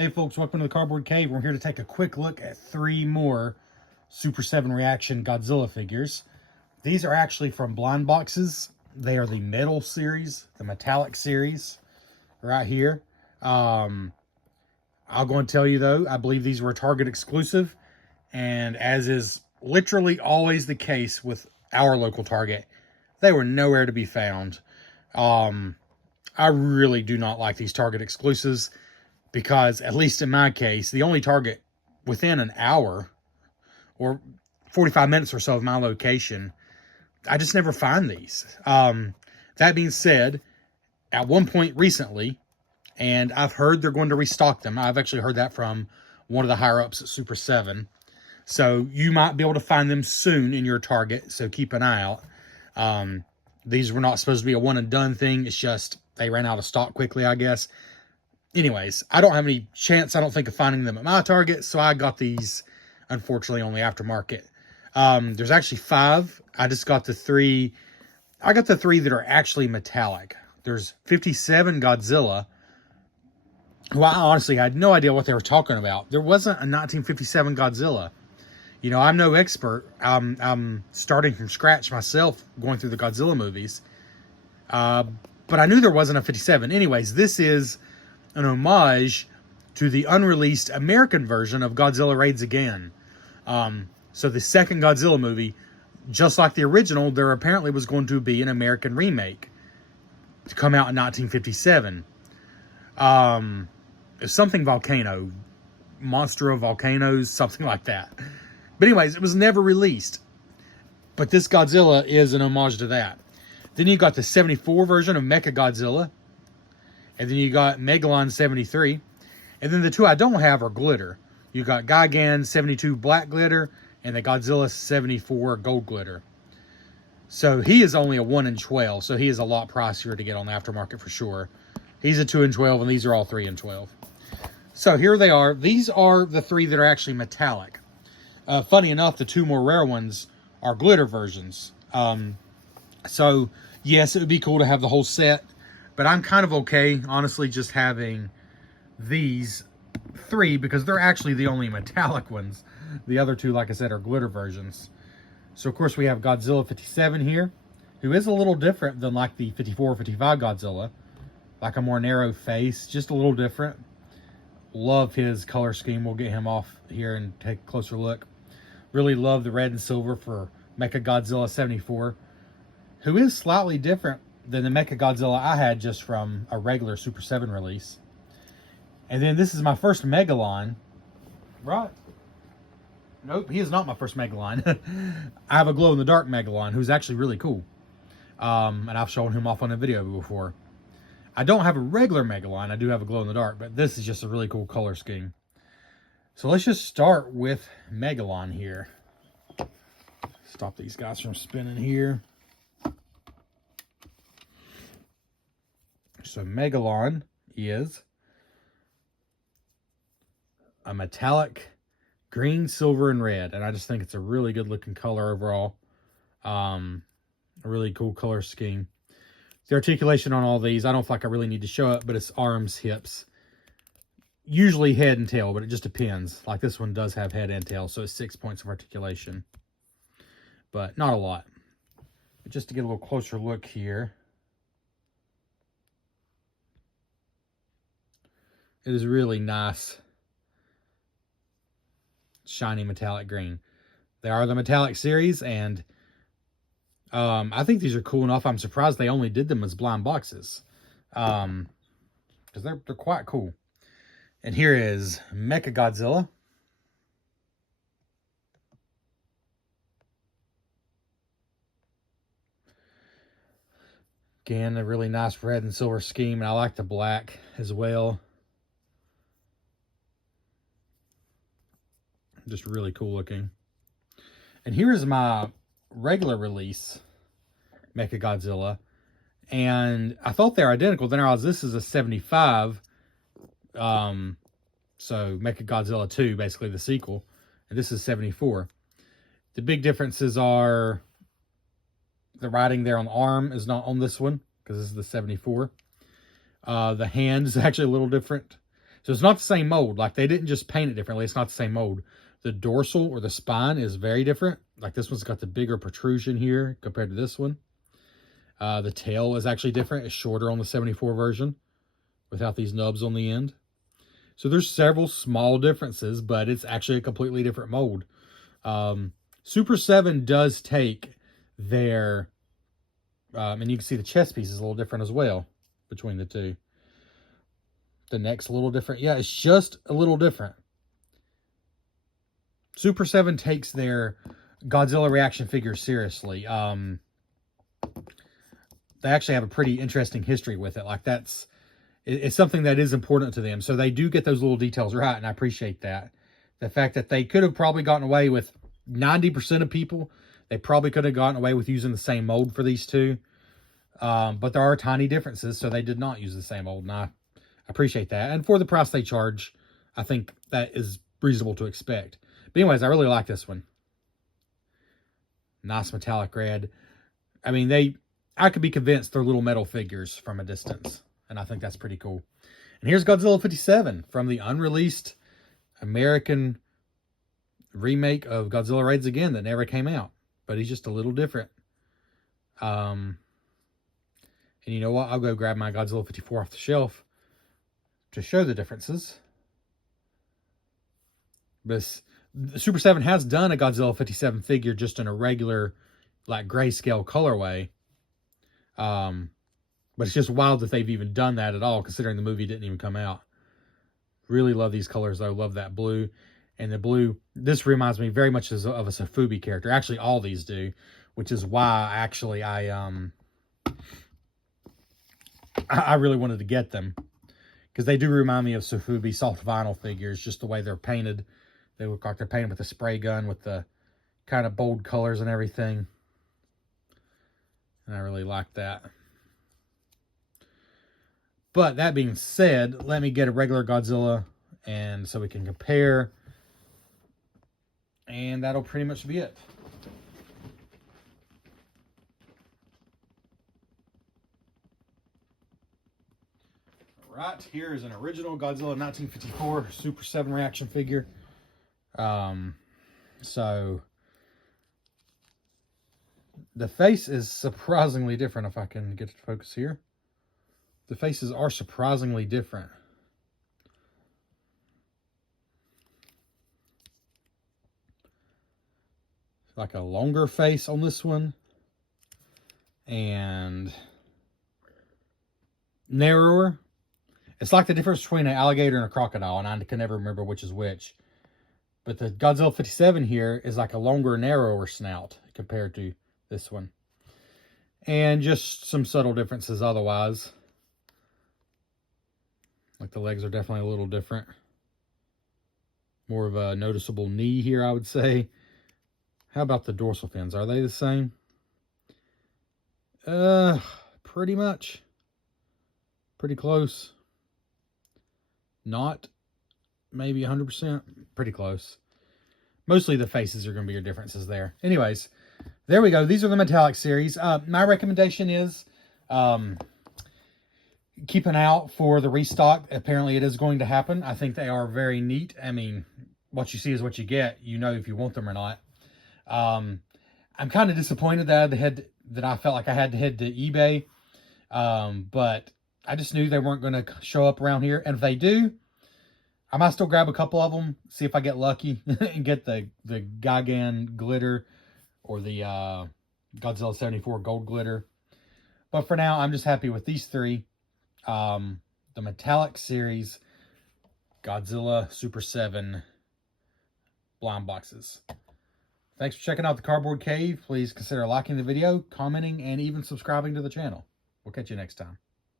Hey folks, welcome to the Cardboard Cave. We're here to take a quick look at 3 more Super 7 Reaction Godzilla figures. These are actually from blind boxes. They are the metal series, the metallic series, right here. I'll go and tell you though, I believe these were Target exclusive, and as is literally always the case with our local Target, they were nowhere to be found. I really do not like these Target exclusives, because at least in my case, the only Target within an hour or 45 minutes or so of my location, I just never find these. That being said, at one point recently, and I've heard they're going to restock them. I've actually heard that from one of the higher ups at Super 7. So you might be able to find them soon in your Target, so keep an eye out. These were not supposed to be a one and done thing. It's just they ran out of stock quickly, I guess. Anyways, I don't have any chance, I don't think, of finding them at my Target, so I got these, unfortunately, on the aftermarket. There's actually 5. I just got the 3. I got the 3 that are actually metallic. There's 57 Godzilla, who I honestly had no idea what they were talking about. There wasn't a 1957 Godzilla. You know, I'm no expert. I'm starting from scratch myself, going through the Godzilla movies. But I knew there wasn't a 57. Anyways, this is an homage to the unreleased American version of Godzilla Raids Again. So the second Godzilla movie, just like the original, there apparently was going to be an American remake to come out in 1957. It's something volcano, monster of volcanoes, something like that. But anyways, it was never released. But this Godzilla is an homage to that. Then you got the 74 version of Mechagodzilla. And then you got Megalon 73. And then the 2 I don't have are glitter. You got Gigan 72 black glitter and the Godzilla 74 gold glitter. So he is only a 1 in 12. So he is a lot pricier to get on the aftermarket for sure. He's a 2 in 12 and these are all 3 in 12. So here they are. These are the 3 that are actually metallic. Funny enough, the 2 more rare ones are glitter versions. So yes, it would be cool to have the whole set. But I'm kind of okay, honestly, just having these 3 because they're actually the only metallic ones. The other 2, like I said, are glitter versions. So, of course, we have Godzilla 57 here, who is a little different than like the 54 or 55 Godzilla. Like a more narrow face, just a little different. Love his color scheme. We'll get him off here and take a closer look. Really love the red and silver for Mechagodzilla 74, who is slightly different than the Mechagodzilla I had just from a regular Super 7 release. And then this is my first Megalon. Right. Nope, he is not my first Megalon. I have a glow-in-the-dark Megalon, who's actually really cool. And I've shown him off on a video before. I don't have a regular Megalon. I do have a glow-in-the-dark, but this is just a really cool color scheme. So let's just start with Megalon here. Stop these guys from spinning here. So Megalon is a metallic green, silver, and red. And I just think it's a really good looking color overall. A really cool color scheme. The articulation on all these, I don't feel like I really need to show it, but it's arms, hips. Usually head and tail, but it just depends. Like this one does have head and tail, so it's 6 points of articulation. But not a lot. But just to get a little closer look here. It is really nice, shiny metallic green. They are the metallic series, and I think these are cool enough. I'm surprised they only did them as blind boxes, because they're quite cool. And here is Mechagodzilla. Again, a really nice red and silver scheme, and I like the black as well. Just really cool looking. And here's my regular release Mechagodzilla, and I thought they're identical. Then I realized this is a 75, so Mechagodzilla 2, basically the sequel, and this is 74. The big differences are the writing there on the arm is not on this one, because this is the 74. The hand is actually a little different. So it's not the same mold. Like, they didn't just paint it differently. It's not the same mold. The dorsal or the spine is very different. Like, this one's got the bigger protrusion here compared to this one. The tail is actually different. It's shorter on the 74 version without these nubs on the end. So there's several small differences, but it's actually a completely different mold. Super 7 does take their, and you can see the chest piece is a little different as well between the two. The neck's a little different. Yeah, it's just a little different. Super 7 takes their Godzilla reaction figures seriously. They actually have a pretty interesting history with it. Like, it's something that is important to them. So they do get those little details right, and I appreciate that. The fact that they could have probably gotten away with 90% of people, they probably could have gotten away with using the same mold for these two. But there are tiny differences, so they did not use the same mold, and I appreciate that. And for the price they charge, I think that is reasonable to expect. But anyways, I really like this one. Nice metallic red. I mean, I could be convinced they're little metal figures from a distance, and I think that's pretty cool. And here's Godzilla 57 from the unreleased American remake of Godzilla Raids Again that never came out, but he's just a little different. And you know what? I'll go grab my Godzilla 54 off the shelf to show the differences. But Super 7 has done a Godzilla 57 figure just in a regular, like, grayscale colorway. But it's just wild that they've even done that at all, considering the movie didn't even come out. Really love these colors, though. Love that blue. And the blue, this reminds me very much of a Sofubi character. Actually, all these do, which is why actually I really wanted to get them, because they do remind me of Sofubi soft vinyl figures, just the way they're painted. They look like they're painted with a spray gun with the kind of bold colors and everything. And I really like that. But that being said, let me get a regular Godzilla, and so we can compare. And that'll pretty much be it. Right, here is an original Godzilla 1954 Super 7 reaction figure. So the face is surprisingly different, if I can get it to focus here. The faces are surprisingly different. Like a longer face on this one, and narrower. It's like the difference between an alligator and a crocodile, and I can never remember which is which. But the Godzilla 57 here is like a longer, narrower snout compared to this one. And just some subtle differences otherwise. Like, the legs are definitely a little different. More of a noticeable knee here, I would say. How about the dorsal fins? Are they the same? Pretty much. Pretty close. Not maybe 100%. Pretty close. Mostly the faces are going to be your differences there. Anyways, there we go. These are the metallic series. My recommendation is keep an eye out for the restock. Apparently it is going to happen. I think they are very neat. I mean, what you see is what you get. You know if you want them or not. I'm kind of disappointed that I felt like I had to head to eBay. But I just knew they weren't going to show up around here. And if they do, I might still grab a couple of them, see if I get lucky and get the Gigan glitter or the Godzilla 74 gold glitter. But for now, I'm just happy with these three. The metallic series Godzilla Super 7 blind boxes. Thanks for checking out the Cardboard Cave. Please consider liking the video, commenting, and even subscribing to the channel. We'll catch you next time.